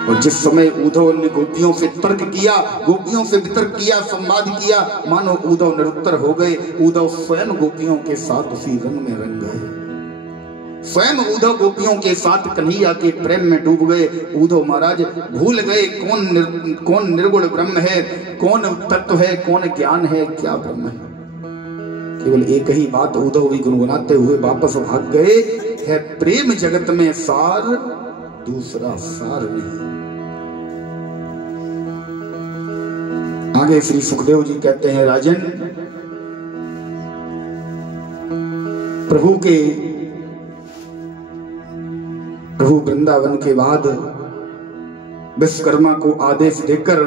और जिस समय उद्धव ने गोपियों से तर्क किया, गोपियों से वितर्क किया, संवाद किया, मानो उद्धव निरुत्तर हो गए। उद्धव स्वयं गोपियों के साथ उसी रंग में रंग गए। स्वयं उद्धव गोपियों के साथ कन्हैया के प्रेम में डूब गए। उद्धव महाराज भूल गए कौन निर्गुण ब्रह्म है, कौन तत्व है, कौन ज्ञान है, क्या ब्रह्म है। केवल एक ही बात उद्धव भी गुनगुनाते हुए वापस भाग गए, है प्रेम जगत में सार, दूसरा सार नहीं। आगे श्री सुखदेव जी कहते हैं, राजन, प्रभु वृंदावन के बाद विश्वकर्मा को आदेश देकर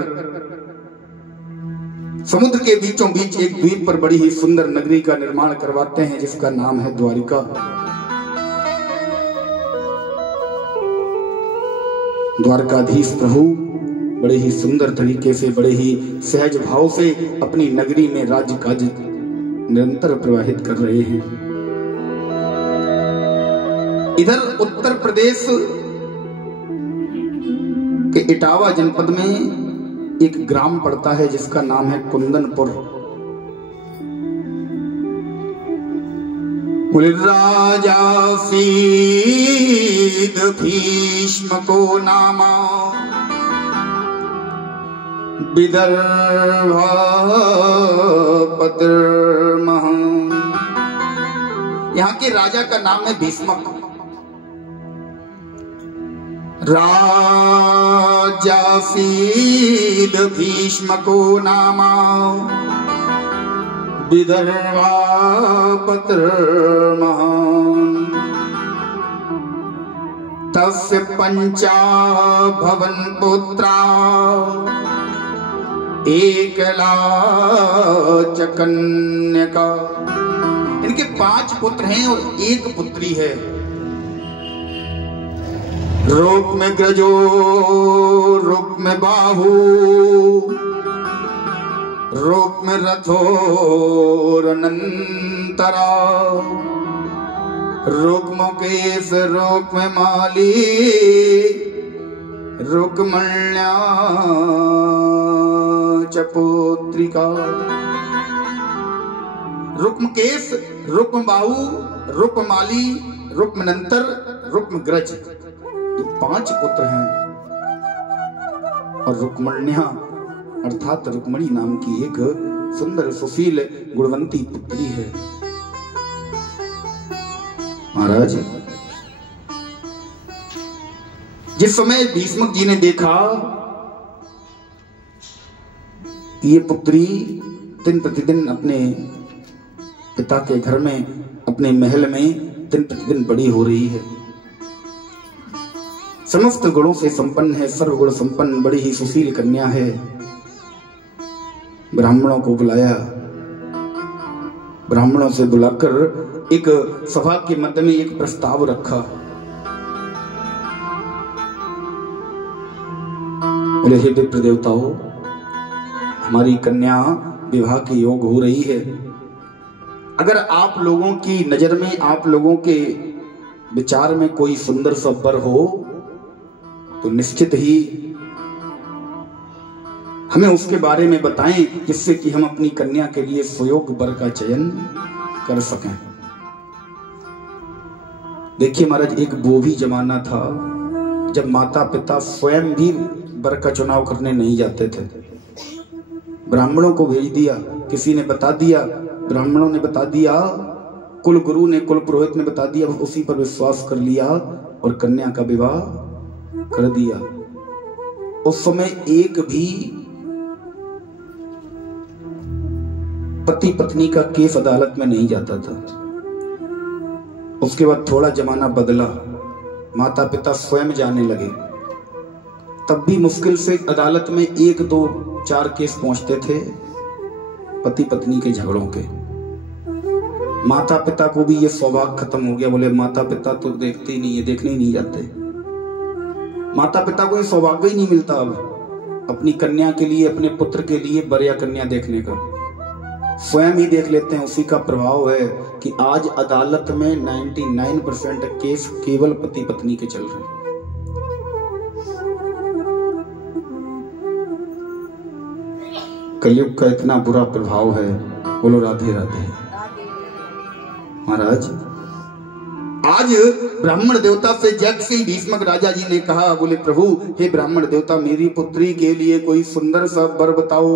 समुद्र के बीचों बीच एक द्वीप पर बड़ी ही सुंदर नगरी का निर्माण करवाते हैं, जिसका नाम है द्वारिका। द्वारकाधीश प्रभु बड़े ही सुंदर तरीके से, बड़े ही सहज भाव से अपनी नगरी में राज्य काज निरंतर प्रवाहित कर रहे हैं। इधर उत्तर प्रदेश के इटावा जनपद में एक ग्राम पड़ता है जिसका नाम है कुंदनपुर। राजा सीद भीष्म को नामा विदर्भ पद्मः। यहाँ के राजा का नाम है भीष्मक। राजा सीद भीष्म को नामा विदर्भा पद्मः। तस्य पंचा भवन पुत्रा एकला च कन्यका। इनके 5 पुत्र हैं और 1 पुत्री है। रूप में ग्रजो रूप में बाहु, रूप में रथोर अनंतरा, रुक्म केस रूप में माली, रुक्मण्या च पुत्रिका। रुक्म केस, रुक्म बाहु, रुक्म माली, रुक्मनंतर, रुक्म ग्रज, ये 5 पुत्र हैं। और रुक्मण्या अर्थात रुक्मणी नाम की एक सुंदर सुशील गुणवंती पुत्री है। महाराज, जिस समय भीष्मक जी ने देखा ये पुत्री दिन प्रतिदिन अपने पिता के घर में, अपने महल में दिन प्रतिदिन बड़ी हो रही है, समस्त गुणों से संपन्न है, सर्वगुण संपन्न बड़ी ही सुशील कन्या है। ब्राह्मणों को बुलाया, ब्राह्मणों से बुलाकर एक सभा के मध्य में एक प्रस्ताव रखा। बोले, हे विप्र देवताओ, हमारी कन्या विवाह के योग हो रही है। अगर आप लोगों की नजर में, आप लोगों के विचार में कोई सुंदर सा वर हो तो निश्चित ही हमें उसके बारे में बताएं, जिससे कि हम अपनी कन्या के लिए सुयोग्य वर का चयन कर सकें। देखिए महाराज, एक वो भी जमाना था जब माता पिता स्वयं भी वर का चुनाव करने नहीं जाते थे। ब्राह्मणों को भेज दिया, किसी ने बता दिया, ब्राह्मणों ने बता दिया, कुल गुरु ने, कुल पुरोहित ने बता दिया, उसी पर विश्वास कर लिया और कन्या का विवाह कर दिया। उस समय एक भी पति पत्नी का केस अदालत में नहीं जाता था। उसके बाद थोड़ा जमाना बदला, माता पिता स्वयं जाने लगे, तब भी मुश्किल से अदालत में 1, 2, 4 केस पहुंचते थे पति पत्नी के झगड़ों के। माता पिता को भी ये सौभाग्य खत्म हो गया। बोले, माता पिता तो देखते ही नहीं है, देखने ही नहीं जाते। माता पिता को ये सौभाग्य ही नहीं मिलता अब अपनी कन्या के लिए, अपने पुत्र के लिए वर या कन्या देखने का। स्वयं ही देख लेते हैं। उसी का प्रभाव है कि आज अदालत में 99% केस केवल पति पत्नी के चल रहे हैं। कलयुग का इतना बुरा प्रभाव है। बोलो राधे राधे। महाराज आज ब्राह्मण देवता से जैसे ही भीष्मक राजा जी ने कहा, बोले प्रभु हे ब्राह्मण देवता, मेरी पुत्री के लिए कोई सुंदर सा वर बताओ।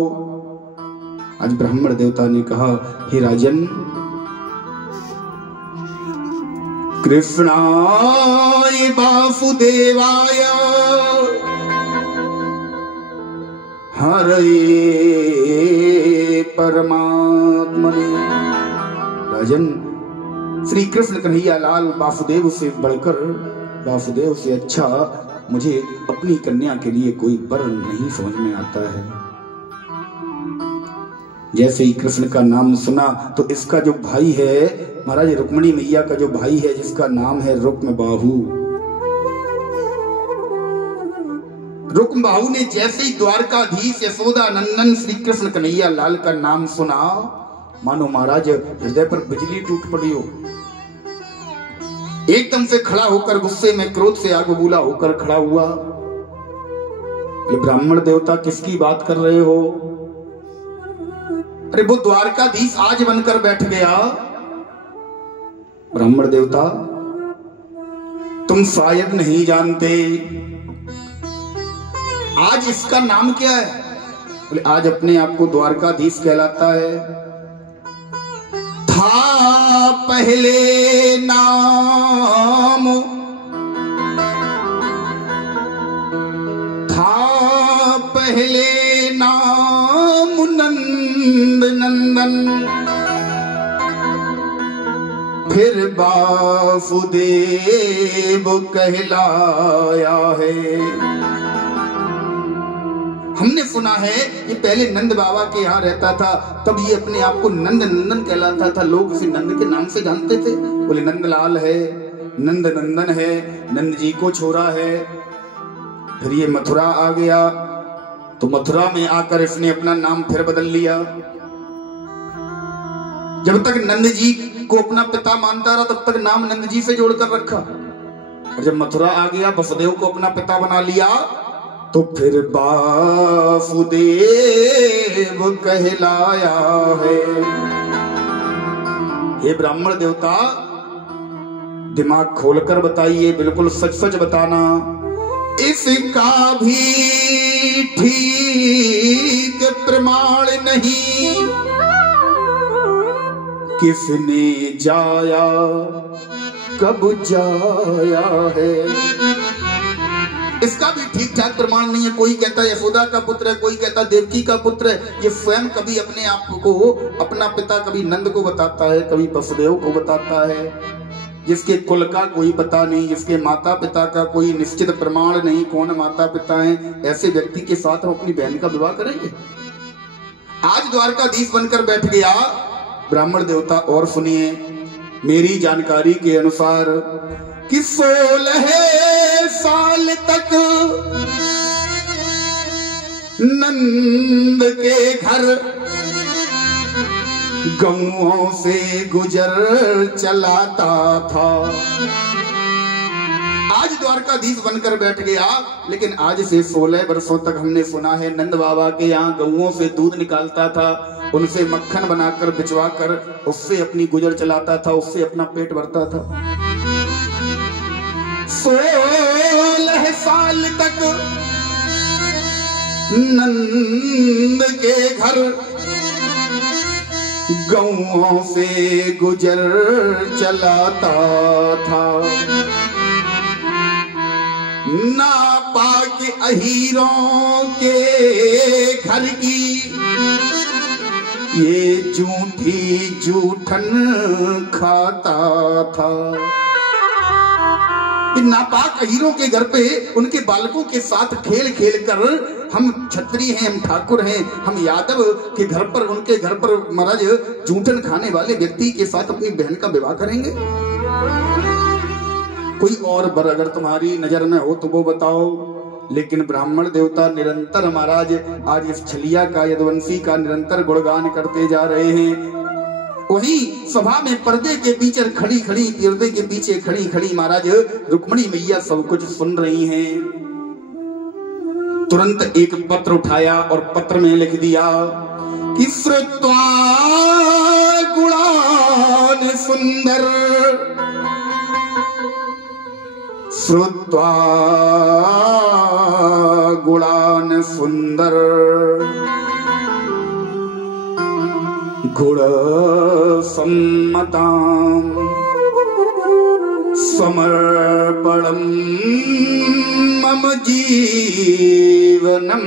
आज ब्राह्मण देवता ने कहा, हे राजन, कृष्णाय वासुदेवाय हरे परमात्मने। राजन, श्री कृष्ण कन्हैया लाल वासुदेव से बढ़कर, वासुदेव से अच्छा मुझे अपनी कन्या के लिए कोई वर नहीं समझ में आता है। जैसे ही कृष्ण का नाम सुना तो इसका जो भाई है महाराज, रुक्मिणी मैया का जो भाई है जिसका नाम है रुक्मबाहु, रुक्मबाहु ने जैसे ही द्वारकाधीश यशोदा नंदन श्री कृष्ण कन्हैया लाल का नाम सुना, मानो महाराज हृदय पर बिजली टूट पड़ी हो। एकदम से खड़ा होकर, गुस्से में क्रोध से आग बबूला होकर खड़ा हुआ। ये ब्राह्मण देवता किसकी बात कर रहे हो? अरे वो द्वारकाधीश आज बनकर बैठ गया। ब्राह्मण देवता, तुम शायद नहीं जानते आज इसका नाम क्या है। बोले आज अपने आप को द्वारकाधीश कहलाता है। था पहले नाम, था पहले नाम नंद नंदन, फिर वासुदेव कहलाया है। हमने सुना है ये पहले नंद बाबा के यहाँ रहता था, तब ये अपने आप को नंद नंदन कहलाता था। लोग इसे नंद के नाम से जानते थे। बोले नंदलाल है, नंद नंदन है, नंद जी को छोरा है। फिर ये मथुरा आ गया तो मथुरा में आकर इसने अपना नाम फिर बदल लिया। जब तक नंद जी को अपना पिता मानता रहा तब तक नाम नंद जी से जोड़कर रखा, और जब मथुरा आ गया वसुदेव को अपना पिता बना लिया तो फिर वासुदेव कहलाया है। हे ब्राह्मण देवता, दिमाग खोलकर बताइए, बिल्कुल सच सच बताना, इसका भी ठीक प्रमाण नहीं किसने जाया कब जाया है। इसका भी ठीक ठाक प्रमाण नहीं है। कोई कहता है यशोदा का पुत्र है, कोई कहता है देवकी का पुत्र है। ये स्वयं कभी अपने आप को, अपना पिता कभी नंद को बताता है, कभी वसुदेव को बताता है। जिसके कुल का कोई पता नहीं, जिसके माता पिता का कोई निश्चित प्रमाण नहीं कौन माता पिता हैं, ऐसे व्यक्ति के साथ हम अपनी बहन का विवाह करेंगे? आज द्वारकाधीश बनकर बैठ गया ब्राह्मण देवता। और सुनिए, मेरी जानकारी के अनुसार कि 16 साल तक नंद के घर गौओं से गुजर चलाता था। आज द्वारकाधीश बनकर बैठ गया, लेकिन आज से 16 वर्षों तक हमने सुना है नंद बाबा के यहाँ गौओं से दूध निकालता था, उनसे मक्खन बनाकर बिचवा कर उससे अपनी गुजर चलाता था, उससे अपना पेट भरता था। 16 साल तक नंद के घर गौओं से गुजर चलाता था। नापाक अहीरों के घर की ये जूठी जूठन खाता था। नापाक हीरों के घर पे उनके बालकों के साथ खेल खेल कर हम क्षत्रिय हैं, हम ठाकुर हैं, हम यादव के घर पर, उनके घर पर महाराज जूठन खाने वाले व्यक्ति के साथ अपनी बहन का विवाह करेंगे? कोई और बर अगर तुम्हारी नजर में हो तो वो बताओ। लेकिन ब्राह्मण देवता निरंतर महाराज आज इस छलिया का, यदुवंशी का निरंतर गुणगान करते जा रहे हैं। वही सभा में पर्दे के पीछे खड़ी खड़ी, पर्दे के पीछे खड़ी खड़ी महाराज रुक्मिणी मैया सब कुछ सुन रही हैं। तुरंत एक पत्र उठाया और पत्र में लिख दिया, कि श्रुत्वा गुणान सुंदर, श्रुत्वा गुणान सुंदर, गुण सम्मताम् समर्पणम् मम जीवनम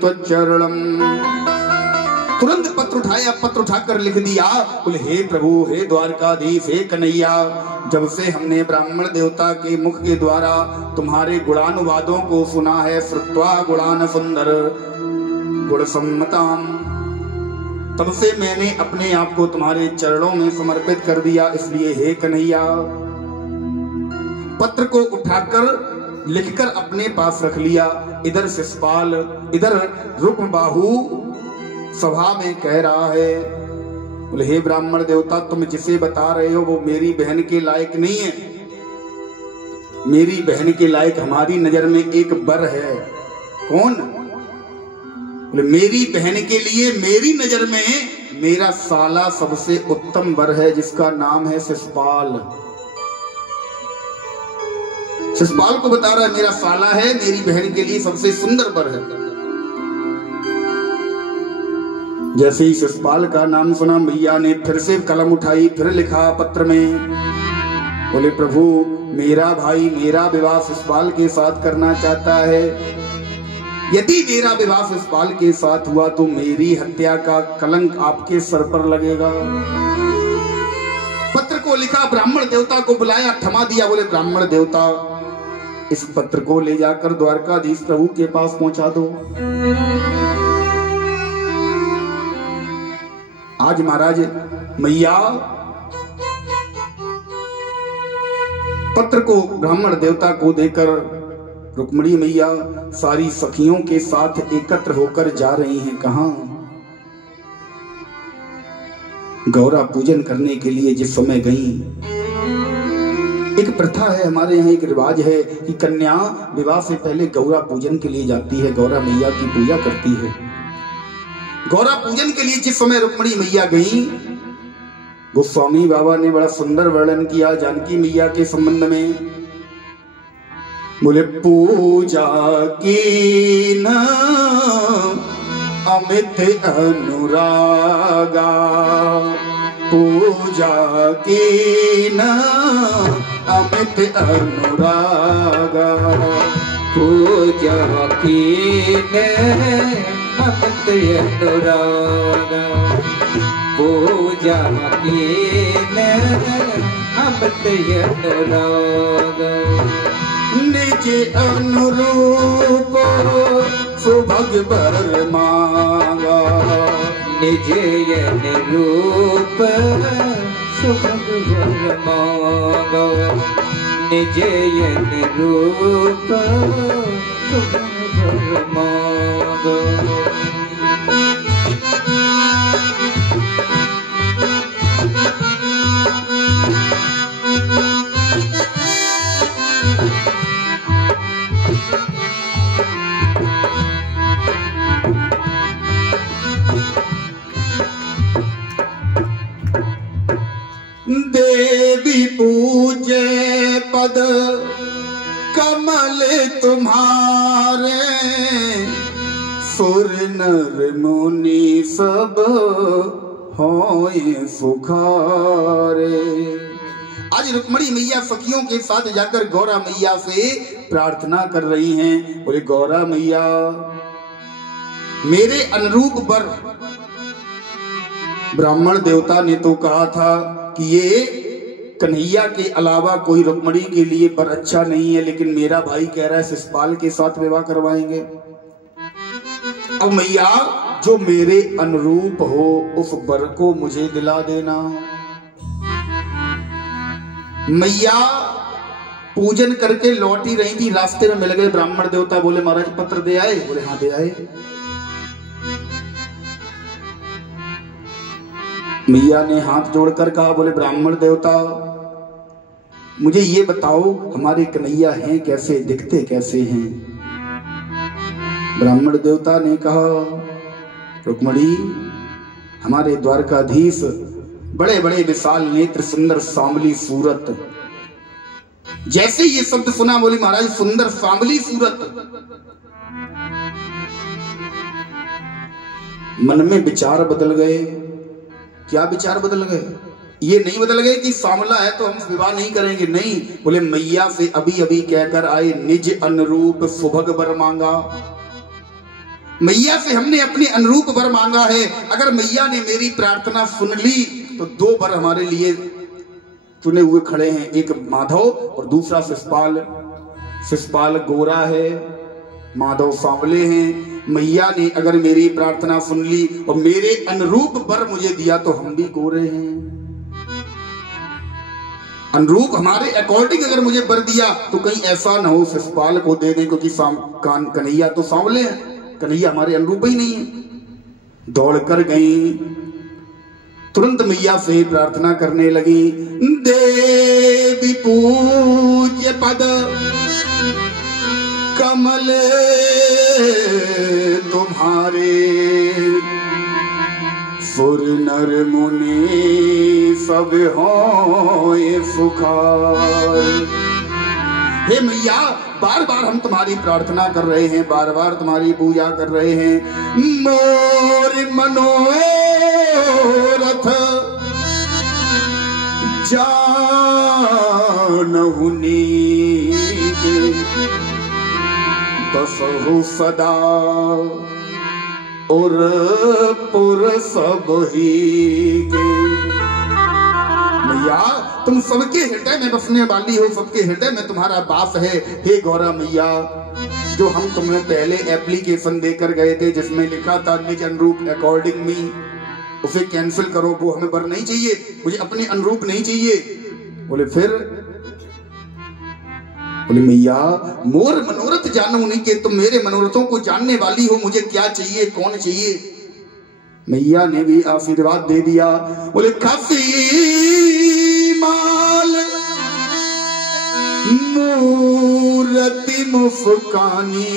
त्वचरणम। तुरंत पत्र उठाया, पत्र उठाकर लिख दिया, बोले हे प्रभु, हे द्वारकाधीश, हे कन्हैया, जब से हमने ब्राह्मण देवता के मुख के द्वारा तुम्हारे गुणानुवादों को सुना है, श्रुत्वा गुणान सुंदर गुण सम्मताम, तब से मैंने अपने आप को तुम्हारे चरणों में समर्पित कर दिया। इसलिए हे कन्हैया, पत्र को उठाकर लिखकर अपने पास रख लिया। इधर शिषपाल, इधर रुक्म बाहु सभा में कह रहा है, बोले हे ब्राह्मण देवता, तुम जिसे बता रहे हो वो मेरी बहन के लायक नहीं है। मेरी बहन के लायक हमारी नजर में एक वर है। कौन? बोले मेरी बहन के लिए मेरी नजर में मेरा साला सबसे उत्तम वर है, जिसका नाम है शिषपाल। शिषपाल को बता रहा है मेरा साला है, मेरी बहन के लिए सबसे सुंदर वर है। जैसे ही शिषपाल का नाम सुना, मैया ने फिर से कलम उठाई, फिर लिखा पत्र में, बोले प्रभु, मेरा भाई मेरा विवाह शिषपाल के साथ करना चाहता है। यदि मेरा विवाह शिषपाल के साथ हुआ तो मेरी हत्या का कलंक आपके सर पर लगेगा। पत्र को लिखा, ब्राह्मण देवता को बुलाया, थमा दिया। बोले ब्राह्मण देवता, इस पत्र को ले जाकर द्वारकाधीश प्रभु के पास पहुंचा दो। आज महाराज मैया पत्र को ब्राह्मण देवता को देकर रुक्मिणी मैया सारी सखियों के साथ एकत्र होकर जा रही हैं। कहां? गौरा पूजन करने के लिए जिस समय गई, एक प्रथा है हमारे यहाँ, एक रिवाज है कि कन्या विवाह से पहले गौरा पूजन के लिए जाती है, गौरा मैया की पूजा करती है। गौरा पूजन के लिए जिस समय रुक्मिणी मैया गई, गोस्वामी बाबा ने बड़ा सुंदर वर्णन किया जानकी मैया के संबंध में। बोले पूजा की न अमित अनुरागा, पूजा की न अमित अनुरागा, पूजा की न अमित अनुरागा, पूजा की न अमित अनुरागा। निज अनुरूप सुभग बर मांगा, निज अनुरूप सुभग बर मांगा, निज अनुरूप सुभग बर मांगा। देवी पूजे पद कमल तुम्हारे, सुर नर मुनि सब होए सुखारे। आज रुक्मिणी मैया सखियों के साथ जाकर गौरा मैया से प्रार्थना कर रही हैं। बोले गौरा मैया, मेरे अनुरूप वर ब्राह्मण देवता ने तो कहा था कि ये कन्हैया के अलावा कोई रुक्मिणी के लिए वर अच्छा नहीं है, लेकिन मेरा भाई कह रहा है शिषपाल के साथ विवाह करवाएंगे। अब मैया, जो मेरे अनुरूप हो उस वर को मुझे दिला देना। मैया पूजन करके लौटी रही थी, रास्ते में मिल गए ब्राह्मण देवता। बोले महाराज पत्र दे आए? बोले हाँ दे आए। मैया ने हाथ जोड़कर कहा, बोले ब्राह्मण देवता, मुझे ये बताओ हमारे कन्हैया हैं कैसे, दिखते कैसे हैं? ब्राह्मण देवता ने कहा, रुक्मिणी हमारे द्वारकाधीश, बड़े बड़े विशाल नेत्र, सुंदर सांवली सूरत। जैसे ये शब्द सुना बोले महाराज सुंदर सांवली सूरत, मन में विचार बदल गए। क्या विचार बदल गए? ये नहीं बदल गए कि सांवला है तो हम विवाह नहीं करेंगे, नहीं। बोले मैया से अभी अभी कहकर आए निज अनुरूप सुभग वर मांगा। मैया से हमने अपने अनुरूप वर मांगा है। अगर मैया ने मेरी प्रार्थना सुन ली तो दो वर हमारे लिए चुने हुए खड़े हैं, एक माधव और दूसरा शिषपाल। शिषपाल गोरा है, माधव सांवले हैं। मैया ने अगर मेरी प्रार्थना सुन ली और मेरे अनुरूप वर मुझे दिया तो हम भी गोरे हैं। अनुरूप हमारे अकॉर्डिंग अगर मुझे वर दिया तो कहीं ऐसा ना हो शिषपाल को दे दें, क्योंकि कन्हैया तो सांवले हैं, कन्हैया हमारे अनुरूप ही नहीं है। दौड़ कर गई, तुरंत मैया से प्रार्थना करने लगी। देवी पूज्य पद कमल तुम्हारे, सुर नर मुनि सब होए सुखार। हे मैया, बार बार हम तुम्हारी प्रार्थना कर रहे हैं, बार बार तुम्हारी पूजा कर रहे हैं। मोर मनोरथ जानहु नीक, बसहु सदा और पुर सब ही के। मैया, तुम सबके हृदय में बसने वाली हो, सबके हृदय में तुम्हारा वास है। हे गौरा मैया, जो हम तुम्हें पहले एप्लीकेशन देकर गए थे जिसमें लिखा था निज अनुरूप अकॉर्डिंग मी, उसे कैंसिल करो। वो हमें वर नहीं चाहिए, मुझे अपने अनुरूप नहीं चाहिए। बोले फिर? बोले मैया, मोर मनोरथ जानो नहीं के, तुम मेरे मनोरथों को जानने वाली हो, मुझे क्या चाहिए, कौन चाहिए? मैया ने भी आशीर्वाद दे दिया। बोले खसी माल मूर्ति मुस्कानी,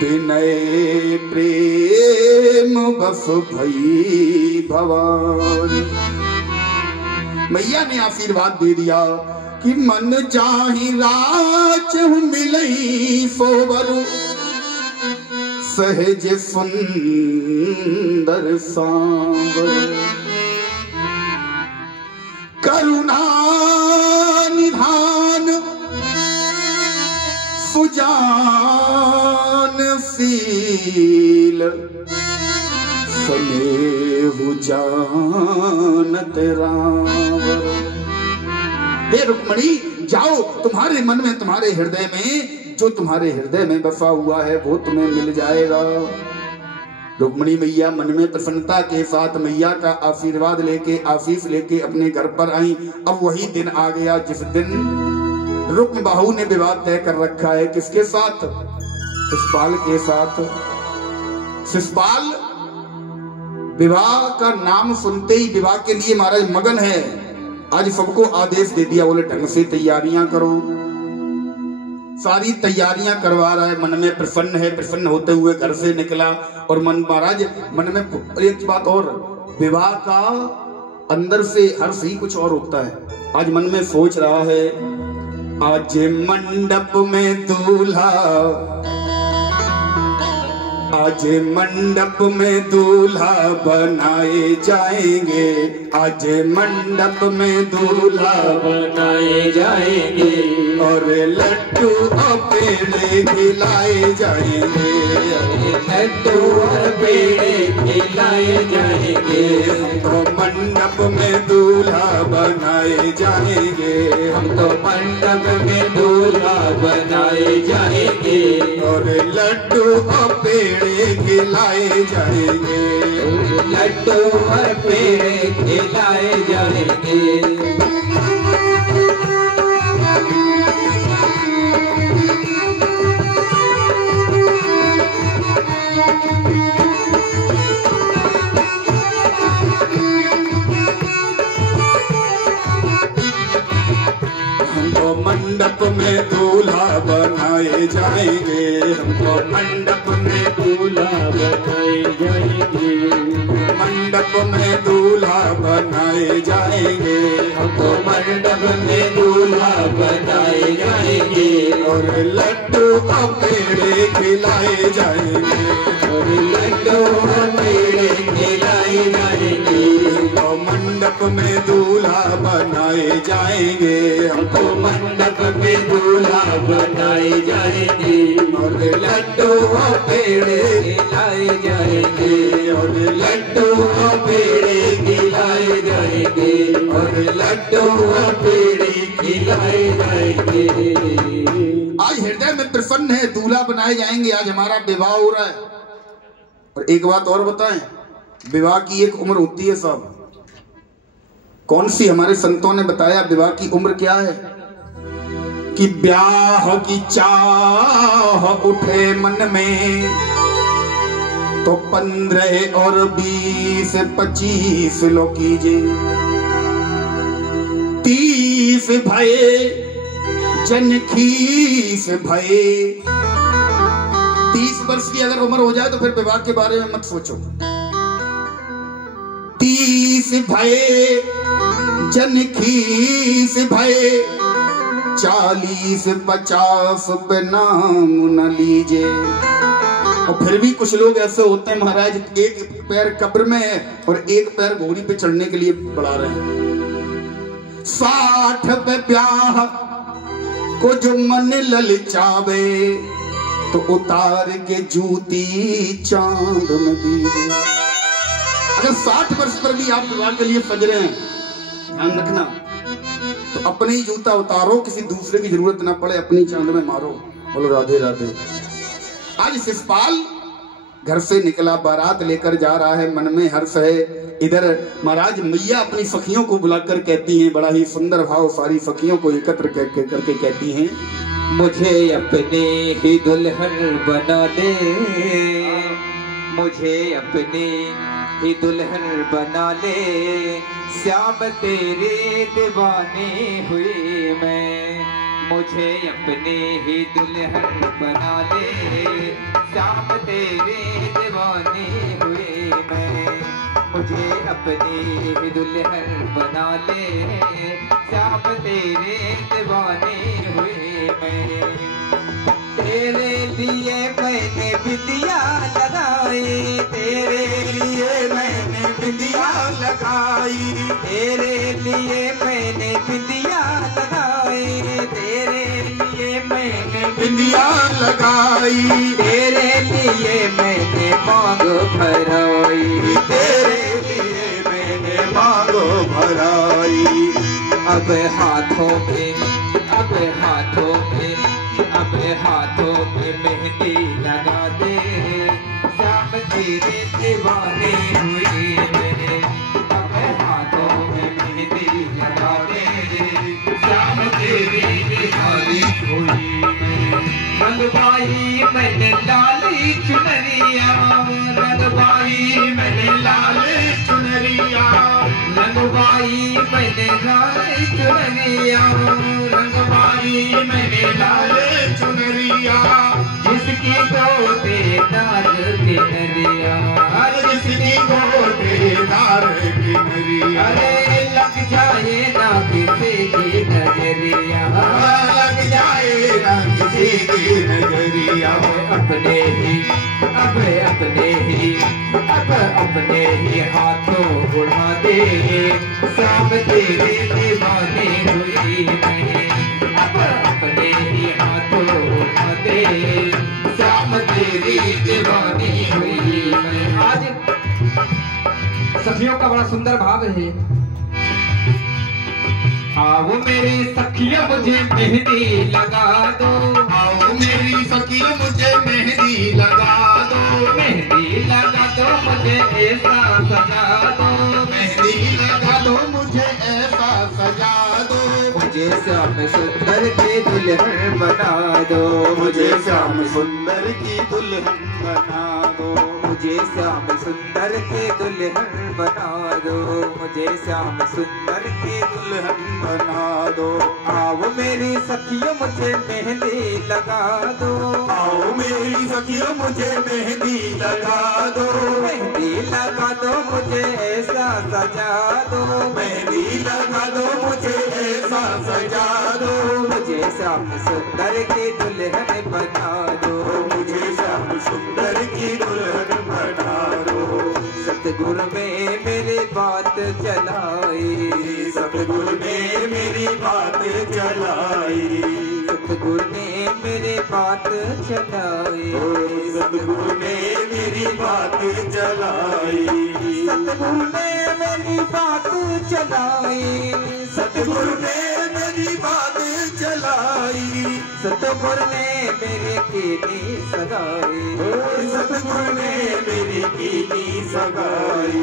विनय प्रेम बस भई भवानी। मैया ने आशीर्वाद दे दिया कि मन जाहि राज मिलई सोवरु, सहज सुंदर सांवर, करुणा निधान सुजान शील, स्नेहु जानत रावर। हे रुक्मणी, जाओ, तुम्हारे मन में, तुम्हारे हृदय में, जो तुम्हारे हृदय में बसा हुआ है वो तुम्हें मिल जाएगा। रुक्मणी मैया मन में प्रसन्नता के साथ मैया का आशीर्वाद लेके, आशीष लेके अपने घर पर आई। अब वही दिन आ गया जिस दिन रुक्म बाहु ने विवाह तय कर रखा है। किसके साथ? शिषपाल के साथ। शिषपाल विवाह का नाम सुनते ही विवाह के लिए महाराज मगन है। आज सबको आदेश दे दिया, बोले ढंग से तैयारियां करो। सारी तैयारियां करवा रहा है, मन में प्रसन्न है। प्रसन्न होते हुए घर से निकला और मन महाराज मन में एक बात और, विवाह का अंदर से हर्ष ही कुछ और होता है। आज मन में सोच रहा है, आज मंडप में दूल्हा, आज मंडप में दूल्हा बनाए जाएंगे, आज मंडप में दूल्हा बनाए जाएंगे, और लड्डू और पेड़े खिलाए जाएंगे, लड्डू और पेड़े खिलाए जाएंगे। हमको मंडप में दूल्हा बनाए जाएंगे, हम तो मंडप में दूल्हा बनाए जाएंगे, और लड्डू और पेड़े खिलाए जाएंगे, लड्डू और पेड़े खिलाए जाएंगे। मंडप में दूल्हा बनाए बनाए जाएंगे, हमको मंडप में दूल्हा बनाए जाएंगे, मंडप में दूल्हा बनाए जाएंगे, हमको मंडप में दूल्हा बनाए जाएंगे, और लड्डू और पेड़े खिलाए जाएंगे, और लड्डू और पेड़े खिलाए जाएंगे, और मंडप में दूल्हा बनाए जाएंगे, हमको मंडप में दूल्हा बनाए जाएंगे, और लड्डू और पेड़े खिलाए जाएंगे, और लड्डू और पेड़े खिलाए जाएंगे, और लड्डू और पेड़े खिलाए जाएंगे। आज हृदय में प्रसन्न है, दूल्हा बनाए जाएंगे। आज हमारा विवाह हो रहा है। और एक बात और बताएं, विवाह की एक उम्र होती है साहब। कौन सी? हमारे संतों ने बताया विवाह की उम्र क्या है कि ब्याह की चाह उठे मन में तो 15 और 20 25 लो कीजिए, 30 भये जनखीस भये। 30 वर्ष की अगर उम्र हो जाए तो फिर विवाह के बारे में मत सोचो। 30 भये जनखीस भये, 40 50 पे नाम न लीजिए। और फिर भी कुछ लोग ऐसे होते हैं महाराज, एक पैर कब्र में है और एक पैर घोड़ी पे चढ़ने के लिए बढ़ा रहे हैं। 60 पे ब्याह को जो मन ललचावे तो उतार के जूती चांद में दीजिए। अगर 60 वर्ष पर भी आप विवाह के लिए सज रहे हैं, ध्यान रखना, तो अपने ही जूता उतारो, किसी दूसरे की जरूरत ना पड़े, अपनी चांद में मारो। बोलो राधे राधे। आज शिषपाल घर से निकला, बारात लेकर जा रहा है, मन में हर्ष है। इधर महाराज मैया अपनी सखियों को बुलाकर कहती हैं, बड़ा ही सुंदर भाव, सारी सखियों को एकत्र करके कहती हैं, मुझे अपने ही दुल्हन बना दे, मुझे अपने ही दुल्हन बना ले, श्याम तेरे दीवाने हुए मैं, मुझे अपने ही दुल्हन बना ले, श्याम तेरे दीवाने हुए मैं, मुझे अपने ही दुल्हन बना ले, श्याम तेरे दीवाने हुए मैं। तेरे लिए मैंने बिंदिया लगाई, तेरे लिए मैंने बिंदिया लगाई, तेरे लिए मैंने बिंदिया लगाई, तेरे लिए मैंने बिंदिया लगाई, तेरे लिए मैंने मांग भराई, तेरे लिए मैंने मांग भराई। अब हाथों में, अब हाथों में, अब हाथों में मेहंदी लगा दे, श्याम तेरे दीवाने हुई मेरे, अब हाथों में मेहंदी लगा दे, श्याम तेरे दीवाने हुई मेरे। रंगवाई मैंने लाली चुनरिया, रंगवाई मैंने लाली चुनरिया, रंगवाई मैंने लाली चुनरिया, रंगवाई मैंने लाली चुनरिया, जिसकी गोदे दार की नरिया, जिसकी गोदे दार की नरिया, अरे लग जाए ना किसी की नजरिया, लग जाए ना किसी की नजरिया। अपने ही, अब अपने ही, अब अपने ही हाथों उड़ा दे, श्याम तेरे दीवाने हुई मैं, अब अपने ही हाथों उड़ा दे, श्याम तेरी दीवानी हुई मैं। आज सखियों का बड़ा सुंदर भाव है। आओ मेरी सखियों मुझे मेहंदी लगा दो, आओ मेरी सखियों मुझे मेहंदी लगा दो, मेहंदी लगा दो मुझे ऐसा सजा दो, मेहंदी लगा दो मुझे ऐसा सजा दो, मुझे श्याम सुंदर की दुल्हन बना दो, मुझे श्याम सुंदर की दुल्हन बना दो, मुझे श्याम सुंदर के दुल्हन बना दो, मुझे श्याम सुंदर के दुल्हन बना दो। आओ मेरी सखियों मुझे मेहंदी लगा दो, आओ मेरी सखियों मुझे मेहंदी लगा दो, मेहंदी लगा दो मुझे ऐसा सजा दो, मेहंदी लगा दो मुझे ऐसा सजा दो, मुझे श्याम सुंदर की दुल्हन बना दो, मुझे श्याम सुंदर की दुल्हन बना दो। सतगुरु में मेरी बात चलाई, सतगुरु ने मेरी बात चलाई, सतगुरु ने मेरी बात चलाई, सतगुरु ने मेरी बात चलाई, सतगुरु ने मेरी बात चलाई, सतगुरु ने मेरी बात चलाई, सतगुरु ने मेरे कीनी सगाई, सतगुरु ने मेरी कीनी सगाई।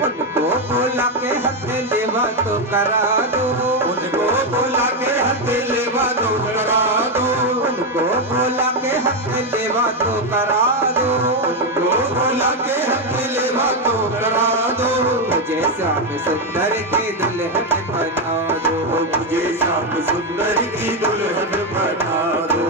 उनको बोला के हाथ लेवा तो करा दो, उनको बोला के हाथ लेवा तो करा दो, उनको बोला के हाथ लेवा तो करा दो, उनको बोला के हाथ लेवा तो करा दो, मुझे श्याम सुंदर की दुल्हन बना दो, मुझे श्याम सुंदर की दुल्हन बना दो।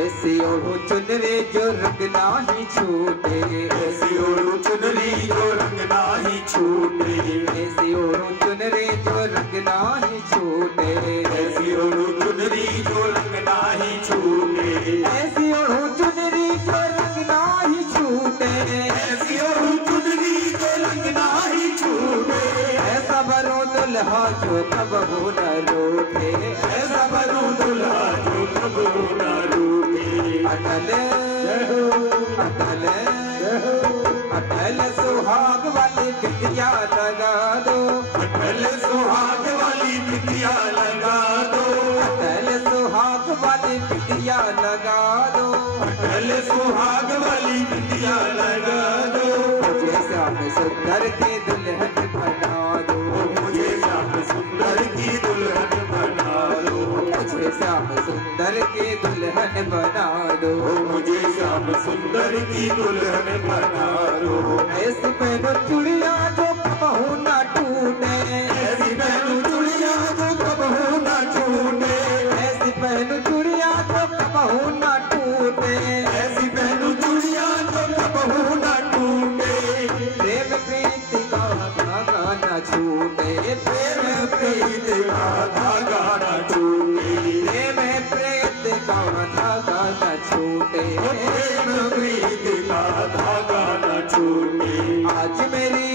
ऐसी ओढ़ो चुनरी जो रंग नाही छूटे, ऐसी ओढ़ो चुनरी जो रंग नाही छूटे, ऐसी ओढ़ो चुनरी जो रंग नाही छूटे, ऐसी ओढ़ो चुनरी जो रंग नाही छूटे, ऐसी ओढ़ो चुनरी जो रंग नाही छूटे, ऐसी ओढ़ो चुनरी जो रंग नाही छूटे, ऐसा बरो दुल्हा जो कब हो न लौटे, ऐसा बनो दुल्हा जो कब न रूठे। अटल अटल अटल सुहाग वाली बिटिया लगा दो, अटल सुहाग वाली बिटिया लगा दो, अटल सुहाग वाली बिटिया लगा दो, अटल सुहाग वाली बिटिया लगा दो, मुझे श्याम सुंदर की दुल्हन बना दो, मुझे श्याम सुंदर की दुल्हन बना दो, मुझे श्याम सुंदर की दुल्हन बना दो, मुझे श्याम सुंदर की दुल्हन बना दो। ऐसी पहनो चूड़िया जो कबहू न टूटे, ऐसी पहनो चूड़िया जो कबहू न छूटे, ऐसी पहनो चूड़िया जो कबहू न टूटे, ऐसी पहनो चूड़िया जो कबहू न टूटे, प्रेम प्रीति का धागा न छूटे, प्रेम प्रीत का धागा न छूटे, प्रेम प्रीति का धागा न छूटे, प्रेम प्रीत का धागा न छूटे। आज मेरी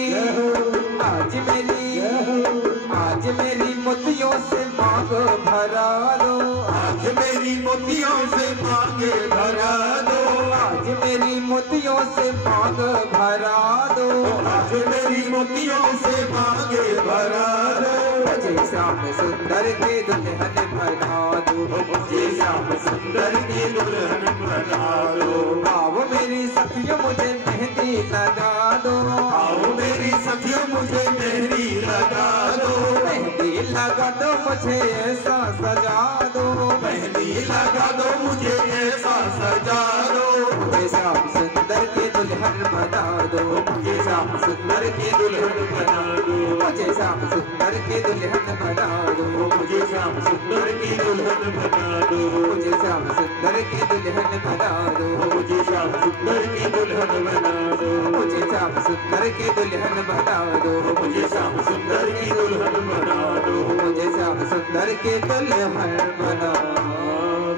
आज मेरी मोतियों से मांग भरा दो, आज मेरी मोतियों से मांगे भरा दो, आज मेरी मोतियों से मांग भरा दो, आज मेरी मोतियों से मांगे भरा दो, मुझे श्याम सुंदर की दुल्हन बना दो, मुझे श्याम सुंदर की दुल्हन बना दो। आओ मेरी सखियों मुझे मेहंदी लगा दो, आओ मेरी सखियों मुझे मेहंदी लगा दो, मेहंदी लगा दो मुझे ऐसा सजा दो, मेहंदी लगा दो मुझे ऐसा सजा दो, मुझे श्याम सुंदर की दुल्हन बना दो, मुझे श्याम सुंदर की दुल्हन बना दो, मुझे श्याम सुंदर की दुल्हन बना दो, मुझे श्याम सुंदर की दुल्हन बना दो, मुझे श्याम सुंदर की दुल्हन बना दो, मुझे श्याम सुंदर की दुल्हन बना दो, मुझे श्याम सुंदर की दुल्हन बना दो, मुझे श्याम सुंदर की दुल्हन बना दो, मुझे श्याम सुंदर की दुल्हन बना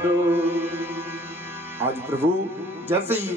दो। आज प्रभु जैसे ही